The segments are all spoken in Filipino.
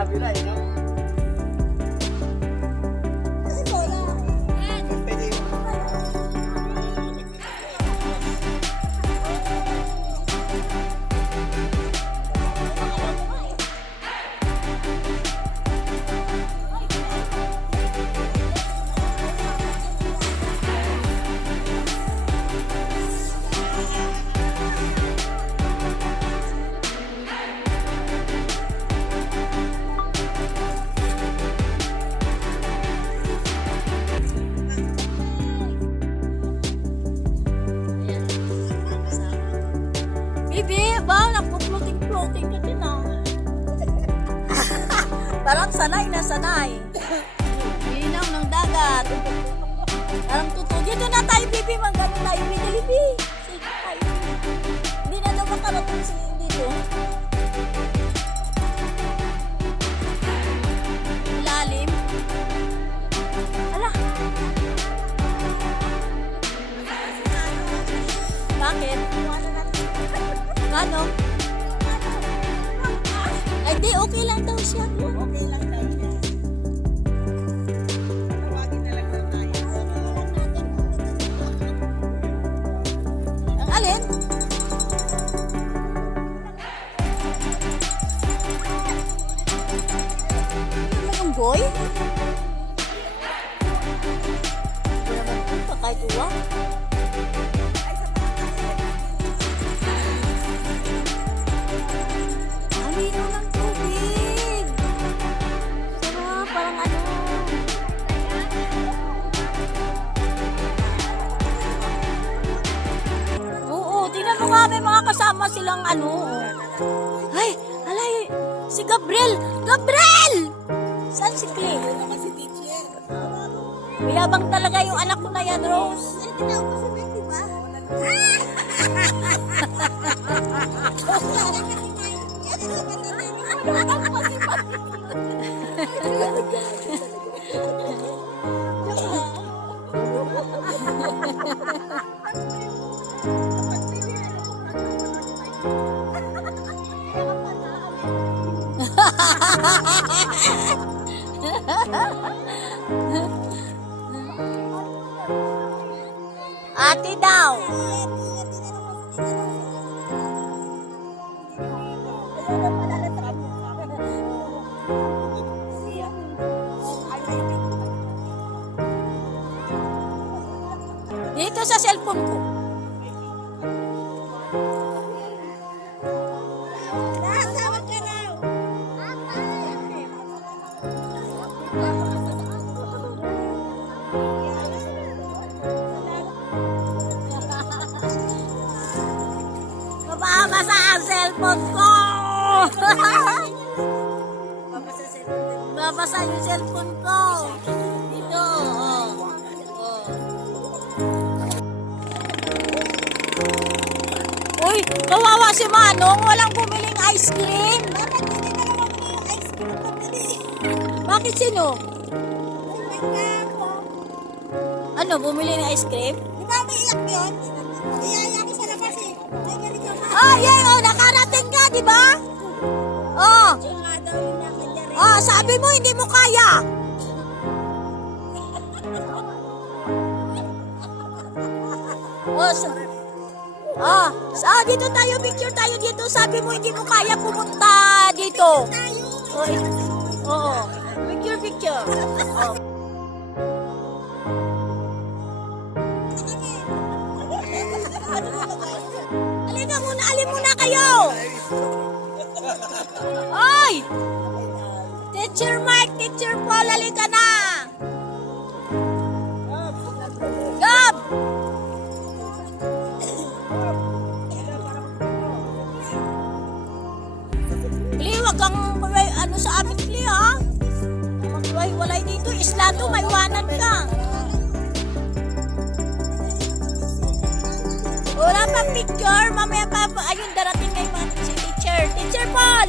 kabila eh, no? Kasi bola. Pwede yun. Bibi, ba? Nagpo-floating-floating ka din ah. Parang sanay na sanay. Linaw ng dagat. Parang totoo. Dito na tayo, Bibi. Magano tayo, Bibi. Sige tayo. Hindi na daw makarating si dito. Lalim. Ala. Bakit? Ano? Ay, di, okay lang daw siya. Okay lang daw siya. Tawagin na lang daw tayo. Ang alin? Ang boy? Hindi naman ito pa kahit uwang. Lino ng tubig. Sarap, parang ano. Oo, tingnan mo nga may mga kasama silang ano. Ay, alay, si Gabriel. Gabriel! Saan si Clay? Si teacher. Mayabang talaga yung anak ko na yan, Rose. Ay, tinawag ko si Mel, di ba? Ate daw. Dito sa cellphone ko. Nakasawag ka raw. Mababasa ang cellphone ko. Mababasa yung cellphone ko. Dito. Uy, kawawa si Manong. Walang bumiling ice cream. Bakit hindi ka naman yung ice cream pabili? Bakit sino? Ay, my God. Ano, bumili ng ice cream? Di ba umiiyak yun? Iyaya ko sa labas eh. Ay, ganito ka. Ah, yan, oh, nakarating ka, di ba? Oh, Nga daw yung nakadya rin. oh, sabi mo hindi mo kaya. Dito tayo, picture tayo dito. Sabi mo hindi mo kaya pumunta dito. Oo. Picture. Oh. Alin muna kayo. Oy! Teacher Mike, Teacher Paul, halika na. Gab! Kli, wag kang ano sa amin, Kli, ha? Magwalay dito. Isla to, may iwanan ka. Wala pang picture. Mamaya pa, ayun, darating ngayon si teacher. Teacher Paul!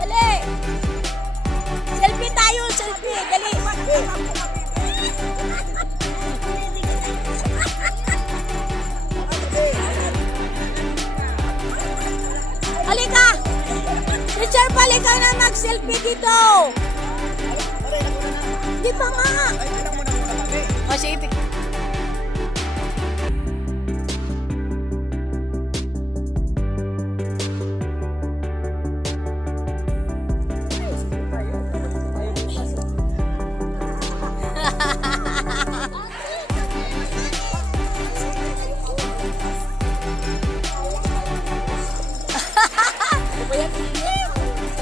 Dali! Selfie tayo, selfie. Dali. Halika! Teacher Paul, ikaw na mag-selfie dito. dito! Hindi pa nga! Ay, tingnan mo na muna kami. O, sige,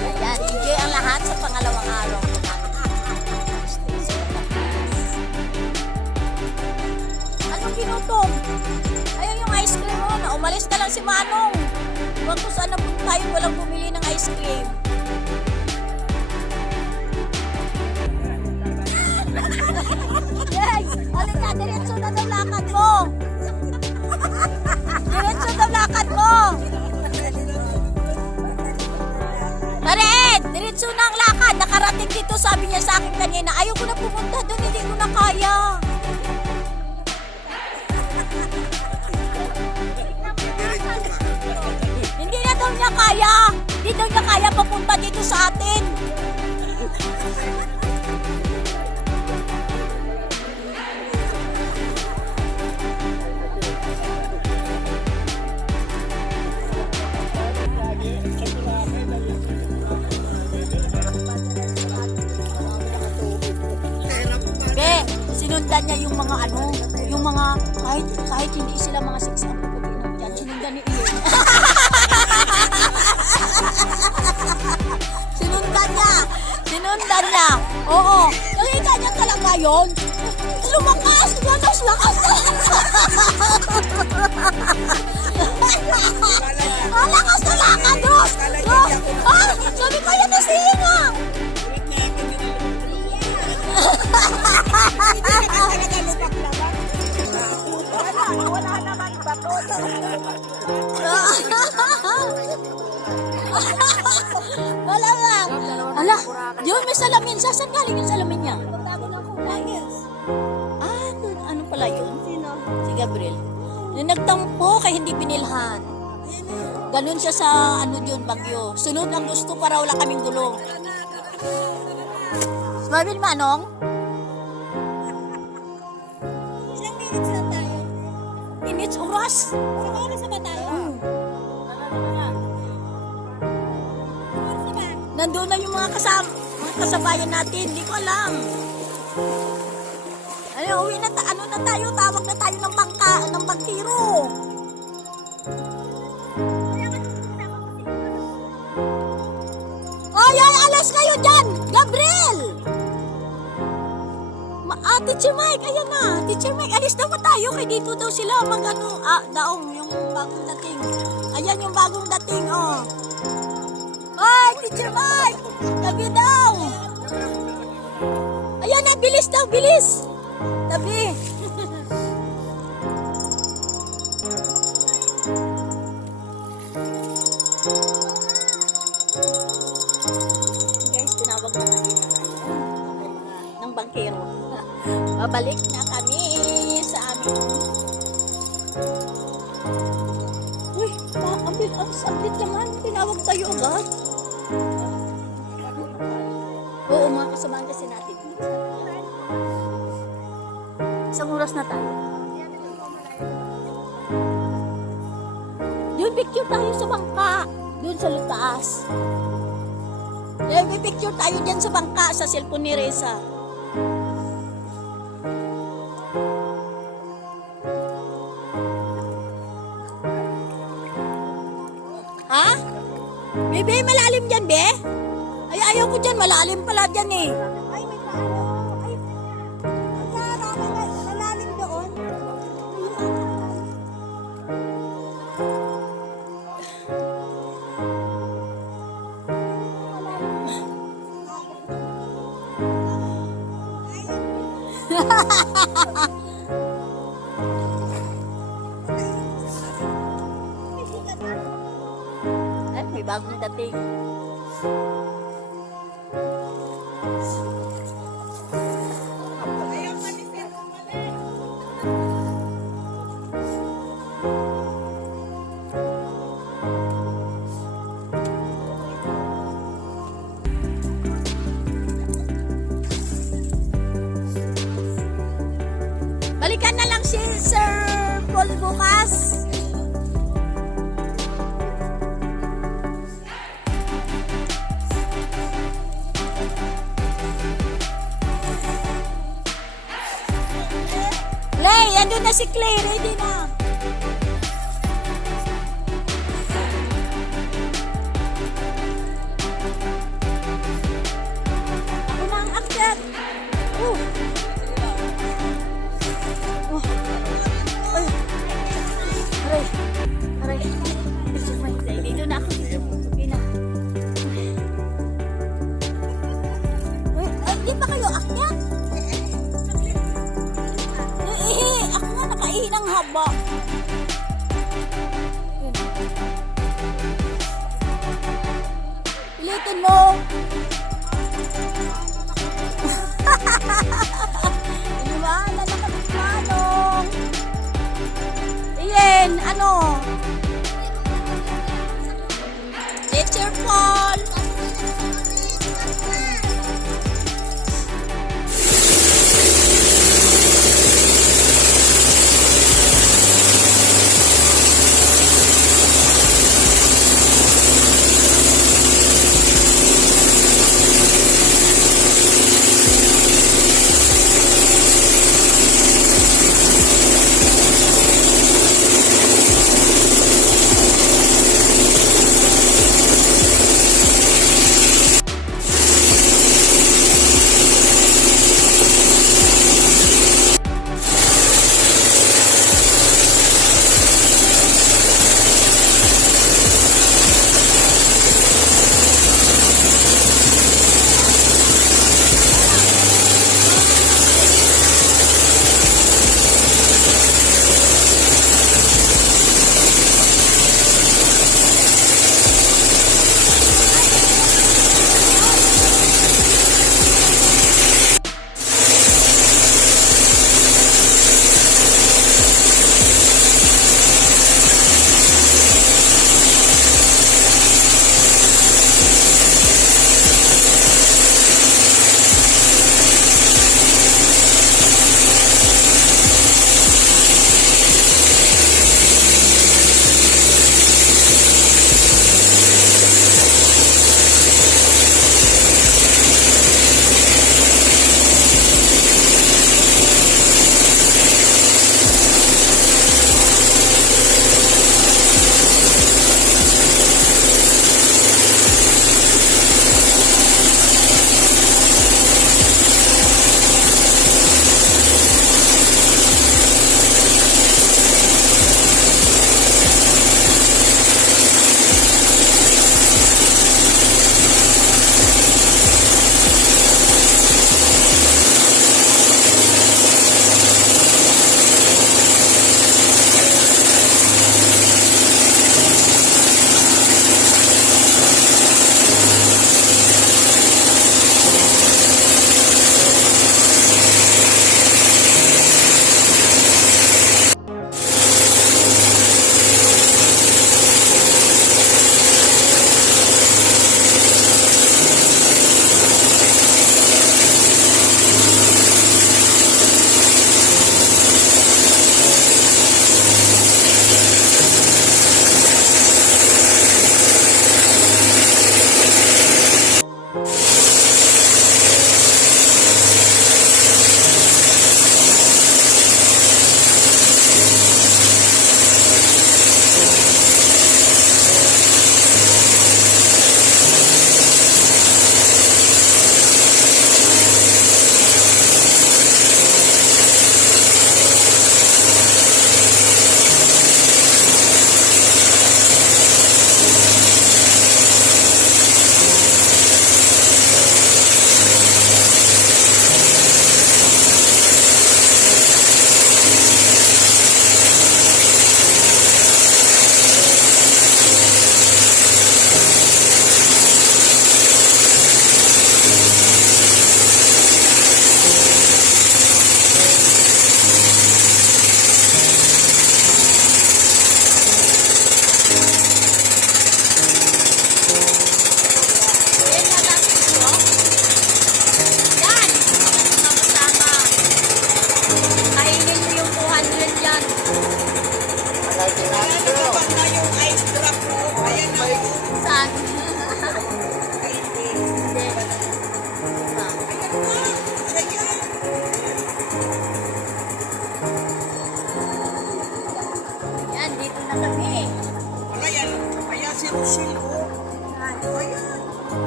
Ayan, enjoy ang lahat sa pangalawang araw po namin. Anong ginutom? Ayun yung ice cream mo. Na umalis na lang si Manong. Huwag kung saan napunta tayo, walang bumili ng ice cream. Yes! Alin ka, diretso na daw lakad mo. Diretso daw lakad mo. Mared! Diretso na ang lakad. Nakarating dito, sabi niya sa akin kanina. Ayaw ko na pumunta doon, hindi ko na kaya. Hindi na daw niya kaya. Hindi daw niya kaya papunta dito sa atin. Be, sinundan niya yung mga yung mga kahit hindi sila mga sexy ang pupulinan dyan, sinundan ni Ian. Sinundan niya. Oo, nakita niya talaga yun. Lumakas, lakas. Lakas na lakad, Dos. Sabi ko yan na siya nga. Wala naman bato. Wala lang. Ala, yun may salamin. Saan galing yung salamin niya? Ano pala yun? Si Gabriel. Yung nagtampo kaya hindi binilhan. Ganun siya sa Bagyo. Sunod ang gusto para wala kaming gulong. Sabi ni Manong? Ilang minutes na tayo? Minutes, oras. Sa oras na ba tayo? Oras na ba? Nandun na yung mga kasabayan natin. Hindi ko alam. Uwi na tayo. Tawag na tayo ng bangkiro. Ay, alas kayo dyan! Gabriel! Teacher Mike, ayan na. Teacher Mike, alis na po tayo. Kaya dito daw sila daong yung bagong dating. Ayan yung bagong dating, oh. Ay, Teacher Mike! Tabi daw! Ayan na, bilis daw, bilis! Tabi! Guys, tinawag na natin ng bangkero. Babalik na kami sa amin. Uy, ang sablit naman. Tinawag tayo agad. Oo, mga kasamahan kasi natin. Isang oras na tayo. Doon picture tayo sa bangka. Doon sa taas. May picture tayo dyan sa bangka sa cellphone ni Reza. Ha? Bebe, malalim dyan, be? Ay, ayaw ko dyan. Malalim pala dyan eh. Ay, may paano? Ay, ang harapan na malalim doon. Ay, may bagong dating. Balikan na lang si Sir Paul bukas. Lay, andun na si Clay. Ready na. Ako na ang akyat. Oh. Ay. Aray. Aray. Dito na ako. Okay na. Ay, di ba kayo akyat? Ako nga nakaihi ng haba. Pilitin mo.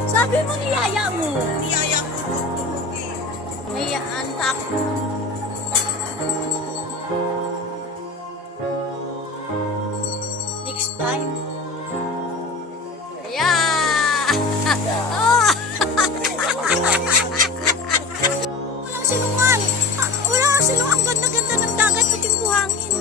Sabi mo niyaya mo. Niyaya ko tutulog eh. Hayaan tako. Next time. Yeah! Oh! Walang silungan. Wala silungan. Ang ganda-ganda ng dagat. Puting buhangin.